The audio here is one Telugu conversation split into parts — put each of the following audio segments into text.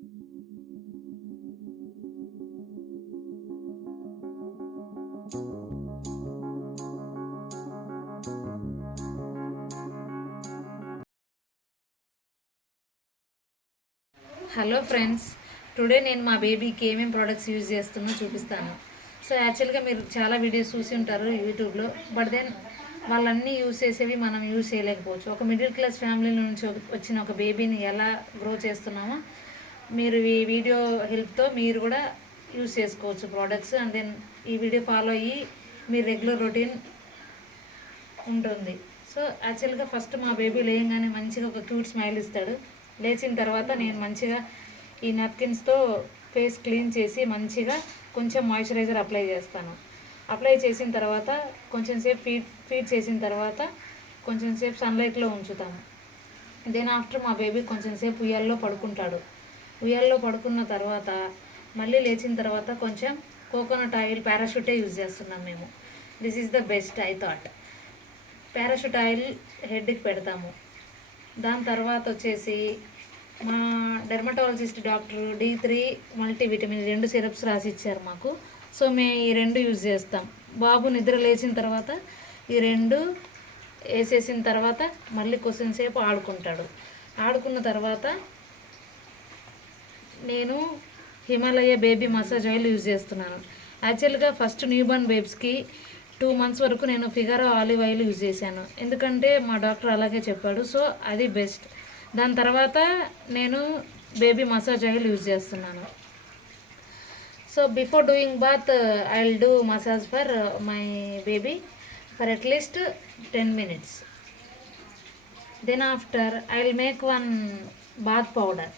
హలో ఫ్రెండ్స్, టుడే నేను మా బేబీకి ఏమేమి ప్రోడక్ట్స్ యూజ్ చేస్తున్నా చూపిస్తాను. సో యాక్చువల్గా మీరు చాలా వీడియోస్ చూసి ఉంటారు యూట్యూబ్లో, బట్ దెన్ వాళ్ళన్నీ యూజ్ చేసేవి మనం యూజ్ చేయలేకపోవచ్చు. ఒక మిడిల్ క్లాస్ ఫ్యామిలీ నుంచి వచ్చిన ఒక బేబీని ఎలా గ్రో చేస్తున్నామో మీరు ఈ వీడియో హెల్ప్తో మీరు కూడా యూజ్ చేసుకోవచ్చు ప్రోడక్ట్స్. అండ్ దెన్ ఈ వీడియో ఫాలో అయ్యి మీ రెగ్యులర్ రొటీన్ ఉంటుంది. సో యాక్చువల్గా ఫస్ట్ మా బేబీ లేయంగానే మంచిగా ఒక క్యూట్ స్మైల్ ఇస్తాడు. లేచిన తర్వాత నేను మంచిగా ఈ నాప్కిన్స్తో ఫేస్ క్లీన్ చేసి మంచిగా కొంచెం మాయిశ్చరైజర్ అప్లై చేస్తాను. అప్లై చేసిన తర్వాత కొంచెం సేపు ఫీడ్ చేసిన తర్వాత కొంచెం సేపు సన్లైట్లో ఉంచుతాము. దెన్ ఆఫ్టర్ మా బేబీ కొంచెం సేపు ఉయ్యాల్లో పడుకుంటాడు. ఉయ్యాల్లో పడుకున్న తర్వాత మళ్ళీ లేచిన తర్వాత కొంచెం కోకోనట్ ఆయిల్ పారాషూటే యూజ్ చేస్తున్నాం మేము. This is the best I thought. Parachute oil హెడ్కి పెడతాము. దాని తర్వాత వచ్చేసి మా dermatologist doctor D3 multivitamin 2 syrups రాసి ఇచ్చారు మాకు. సో మేము ఈ 2 యూజ్ చేస్తాం. బాబు నిద్ర లేచిన తర్వాత ఈ 2 వేసేసిన తర్వాత మళ్ళీ కొంచెం సేపు ఆడుకుంటాడు. ఆడుకున్న తర్వాత నేను Himalaya baby massage oil use చేస్తున్నాను. యాక్చువల్గా ఫస్ట్ న్యూబార్న్ బేబ్స్కి 2 months వరకు నేను ఫిగారో ఆలివ్ ఆయిల్ యూజ్ చేశాను, ఎందుకంటే మా డాక్టర్ అలాగే చెప్పాడు. సో అది బెస్ట్. దాని తర్వాత నేను బేబీ మసాజ్ ఆయిల్ యూజ్ చేస్తున్నాను. So before doing bath I will do massage for my baby for at least 10 minutes. Then after I will make one bath powder.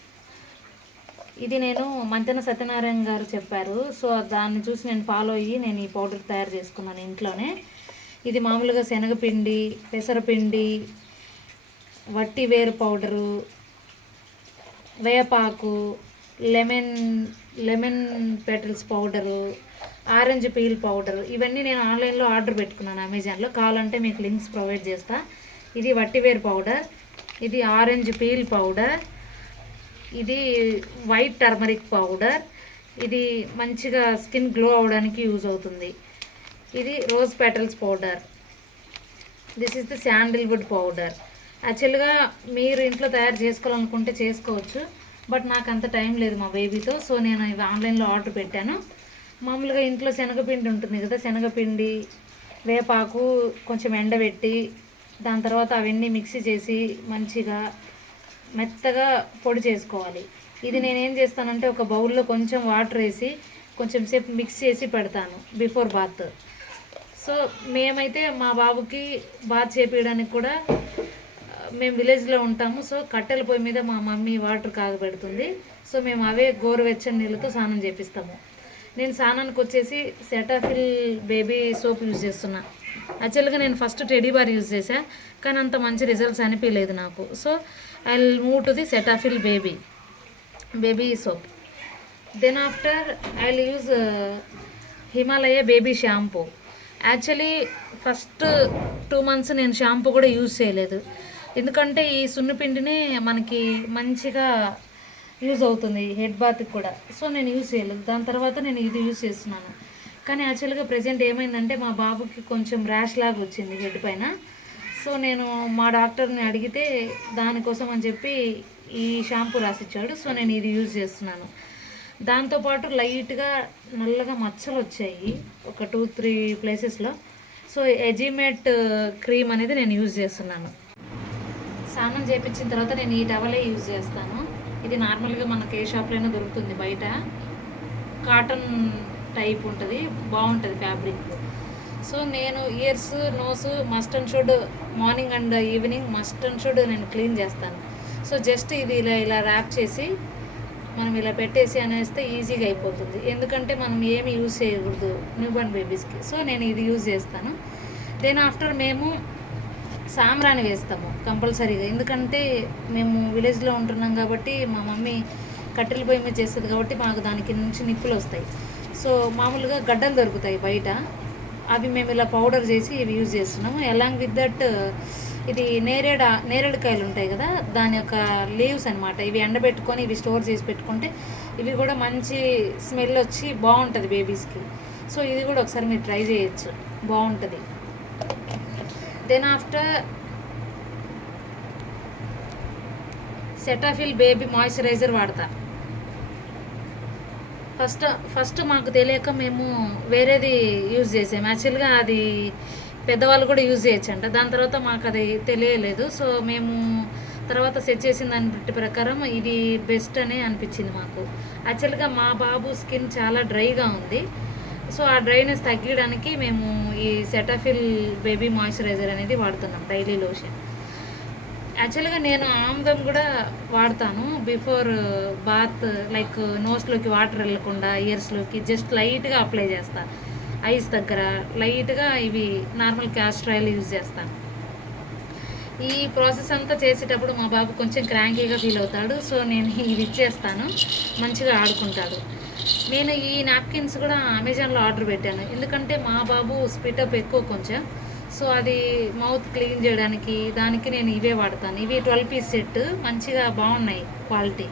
ఇది నేను మంతెన సత్యనారాయణ గారు చెప్పారు. సో దాన్ని చూసి నేను ఫాలో అయ్యి నేను ఈ పౌడర్ తయారు చేసుకున్నాను ఇంట్లోనే. ఇది మామూలుగా శనగపిండి, పెసరపిండి, వట్టి వేరు పౌడరు, వేపాకు, lemon petals powder, orange peel powder, ఇవన్నీ నేను ఆన్లైన్లో ఆర్డర్ పెట్టుకున్నాను అమెజాన్లో. కావాలంటే మీకు లింక్స్ ప్రొవైడ్ చేస్తా. ఇది వట్టివేరు పౌడర్, ఇది ఆరెంజ్ పీల్ పౌడర్, ఇది వైట్ టర్మరిక్ పౌడర్, ఇది మంచిగా స్కిన్ గ్లో అవడానికి యూజ్ అవుతుంది. ఇది rose petals powder, this is the Sandalwood powder. యాక్చువల్గా మీరు ఇంట్లో తయారు చేసుకోవాలనుకుంటే చేసుకోవచ్చు, బట్ నాకు అంత టైం లేదు మా బేబీతో. సో నేను ఇవి ఆన్లైన్లో ఆర్డర్ పెట్టాను. మామూలుగా ఇంట్లో శనగపిండి ఉంటుంది కదా, శనగపిండి, వేపాకు కొంచెం ఎండబెట్టి దాని తర్వాత అవన్నీ మిక్సీ చేసి మంచిగా మెత్తగా పొడి చేసుకోవాలి. ఇది నేనేం చేస్తానంటే ఒక బౌల్లో కొంచెం వాటర్ వేసి కొంచెం సేపు మిక్స్ చేసి పెడతాను బిఫోర్ బాత్. సో మేమైతే మా బాబుకి బాత్ చేపించడానికి కూడా మేము విలేజ్లో ఉంటాము. సో కట్టెల పొయ్యి మీద మా మమ్మీ వాటర్ కాగబెడుతుంది. సో మేము అవే గోరువెచ్చని నీళ్ళతో స్నానం చేపిస్తాము. నేను స్నానానికి వచ్చేసి సెటాఫిల్ బేబీ సోప్ యూజ్ చేస్తున్నా. యాక్చువల్గా నేను ఫస్ట్ టెడీ బార్ యూజ్ చేశా, కానీ అంత మంచి రిజల్ట్స్ అనిపించలేదు నాకు. So I will move to the Cetaphil baby soap. Then after I will use Himalaya baby shampoo. Actually first 2 months నేను షాంపూ కూడా యూజ్ చేయలేదు, ఎందుకంటే ఈ సున్నిపిండిని మనకి మంచిగా యూజ్ అవుతుంది హెడ్ బాత్కి కూడా. సో నేను యూజ్ చేయలేదు. దాని తర్వాత నేను ఇది యూజ్ చేస్తున్నాను. కానీ యాక్చువల్గా ప్రజెంట్ ఏమైందంటే మా బాబుకి కొంచెం ర్యాష్ లాగా వచ్చింది హెడ్ పైన. సో నేను మా డాక్టర్ని అడిగితే దానికోసం అని చెప్పి ఈ షాంపూ రాసిచ్చాడు. సో నేను ఇది యూజ్ చేస్తున్నాను. దాంతోపాటు లైట్గా నల్లగా మచ్చలు వచ్చాయి ఒక 2-3 ప్లేసెస్లో. సో ఎజిమేట్ క్రీమ్ అనేది నేను యూజ్ చేస్తున్నాను. స్నానం చేయించిన తర్వాత నేను ఈ టవలే యూజ్ చేస్తాను. ఇది నార్మల్గా మనకి ఏ షాప్లో దొరుకుతుంది బయట, కాటన్ టైప్ ఉంటుంది, బాగుంటుంది ఫ్యాబ్రిక్. సో నేను ears, nose must and should morning and evening must and should నేను క్లీన్ చేస్తాను. సో జస్ట్ ఇది ఇలా ర్యాప్ చేసి మనం ఇలా పెట్టేసి అనేస్తే ఈజీగా అయిపోతుంది, ఎందుకంటే మనం ఏమి యూజ్ చేయకూడదు న్యూబార్న్ బేబీస్కి. సో నేను ఇది యూజ్ చేస్తాను. దెన్ ఆఫ్టర్ మేము సాంబ్రాణి వేస్తాము కంపల్సరీగా, ఎందుకంటే మేము విలేజ్లో ఉంటున్నాం కాబట్టి మా మమ్మీ కట్టెల పొయ్యి మీద చేస్తుంది కాబట్టి మాకు దానికి నుంచి నిప్పులు వస్తాయి. సో మామూలుగా గడ్డలు దొరుకుతాయి బయట, అవి మేము ఇలా పౌడర్ చేసి ఇవి యూజ్ చేస్తున్నాము. అలాంగ్ విత్ దట్ ఇది నేరేడుకాయలు ఉంటాయి కదా, దాని యొక్క లీవ్స్ అనమాట. ఇవి ఎండబెట్టుకొని ఇవి స్టోర్ చేసి పెట్టుకుంటే ఇవి కూడా మంచి స్మెల్ వచ్చి బాగుంటుంది బేబీస్కి. సో ఇది కూడా ఒకసారి మీరు ట్రై చేయొచ్చు, బాగుంటుంది. Then after Cetaphil baby moisturiser వాడతా. ఫస్ట్ మాకు తెలియక మేము వేరేది యూజ్ చేసాము. యాక్చువల్గా అది పెద్దవాళ్ళు కూడా యూజ్ చేయొచ్చంట. దాని తర్వాత మాకు అది తెలియలేదు. సో మేము తర్వాత సెట్ చేసిన దాని బట్టి ప్రకారం ఇది బెస్ట్ అని అనిపించింది మాకు. యాక్చువల్గా మా బాబు స్కిన్ చాలా డ్రైగా ఉంది. సో ఆ డ్రైనెస్ తగ్గడానికి మేము ఈ సెటాఫిల్ బేబీ మాయిశ్చరైజర్ అనేది వాడుతున్నాం, డైలీ లోషన్. యాక్చువల్గా నేను ఆముదం కూడా వాడతాను బిఫోర్ బాత్, లైక్ నోస్లోకి వాటర్ వెళ్ళకుండా ఇయర్స్లోకి జస్ట్ లైట్గా అప్లై చేస్తాను. ఐస్ దగ్గర లైట్గా ఇవి నార్మల్ క్యాస్టర్ ఆయిల్ యూజ్ చేస్తాను. ఈ ప్రాసెస్ అంతా చేసేటప్పుడు మా బాబు కొంచెం క్రాంకీగా ఫీల్ అవుతాడు. సో నేను ఇవి ఇచ్చేస్తాను, మంచిగా ఆడుకుంటాడు. నేను ఈ నాప్కిన్స్ కూడా అమెజాన్లో ఆర్డర్ పెట్టాను, ఎందుకంటే మా బాబు స్పిటప్ ఎక్కువ కొంచెం. సో అది మౌత్ క్లీన్ చేయడానికి దానికి నేను ఇవే వాడతాను. ఇవి 12 పీస్ సెట్, మంచిగా బాగున్నాయి క్వాలిటీ.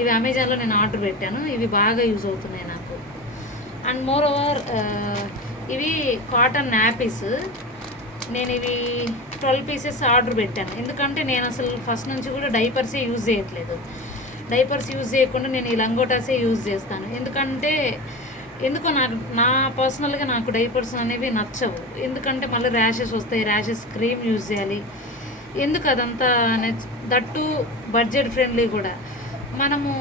ఇవి అమెజాన్లో నేను ఆర్డర్ పెట్టాను, ఇవి బాగా యూజ్ అవుతున్నాయి నాకు. అండ్ మోర్ ఓవర్ ఇవి కాటన్ నాపీస్, నేను ఇవి 12 పీసెస్ ఆర్డర్ పెట్టాను. ఎందుకంటే నేను అసలు ఫస్ట్ నుంచి కూడా డైపర్సే యూజ్ చేయట్లేదు. డైపర్స్ యూజ్ చేయకుండా నేను ఈ లంగోటాసే యూజ్ చేస్తాను. ఎందుకో నా పర్సనల్గా నాకు డైపర్స్ అనేవి నచ్చవు. ఎందుకంటే మళ్ళీ ర్యాషెస్ వస్తాయి, ర్యాషెస్ క్రీమ్ యూజ్ చేయాలి. ఎందుకు అదంతా దట్టు బడ్జెట్ ఫ్రెండ్లీ కూడా. మనము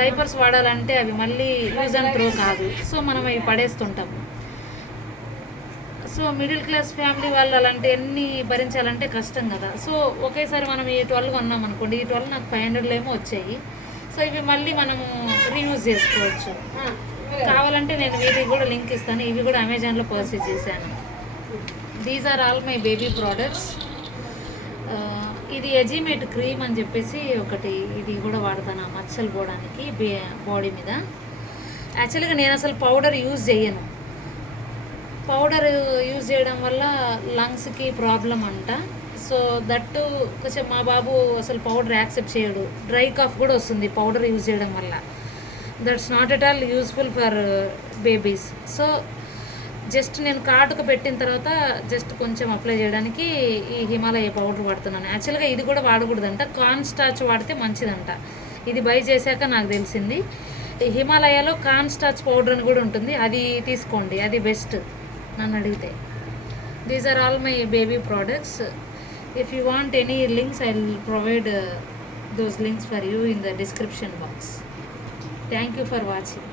డైపర్స్ వాడాలంటే అవి మళ్ళీ యూజ్ అండ్ త్రో కాదు. సో మనం అవి పడేస్తుంటాము. సో మిడిల్ క్లాస్ ఫ్యామిలీ వాళ్ళు అలాంటి అన్నీ భరించాలంటే కష్టం కదా. సో ఒకేసారి మనం ఈ 12 కొన్నాం అనుకోండి, ఈ 12 నాకు 500 ఏమో వచ్చాయి. సో ఇవి మళ్ళీ మనము రీయూజ్ చేసుకోవచ్చు. కావాలంటే నేను వీటికి కూడా లింక్ ఇస్తాను. ఇవి కూడా అమెజాన్లో పర్చేజ్ చేశాను. These are all my baby products. ఇది ఎజిమేట్ క్రీమ్ అని చెప్పేసి ఒకటి, ఇది కూడా వాడతాను మచ్చలు పోవడానికి బాడీ మీద. యాక్చువల్గా నేను అసలు పౌడర్ యూజ్ చేయను. పౌడర్ యూజ్ చేయడం వల్ల లంగ్స్కి ప్రాబ్లం అంట. సో దట్టు కొంచెం మా బాబు అసలు పౌడర్ యాక్సెప్ట్ చేయడు, డ్రై కాఫ్ కూడా వస్తుంది పౌడర్ యూజ్ చేయడం వల్ల. That's not at all useful for babies. So just నేను కాటుకు పెట్టిన తర్వాత జస్ట్ కొంచెం అప్లై చేయడానికి ఈ హిమాలయ పౌడర్ వాడుతున్నాను. యాక్చువల్గా ఇది కూడా వాడకూడదంట, కార్న్ స్టార్చ్ వాడితే మంచిదంట. ఇది బై చేశాక నాకు తెలిసింది. హిమాలయాలో కార్న్ స్టార్చ్ పౌడర్ అని కూడా ఉంటుంది, అది తీసుకోండి, అది బెస్ట్ నన్ను అడిగితే. These are all my baby products. If you want any links I will provide those links for you in the description box. Thank you for watching.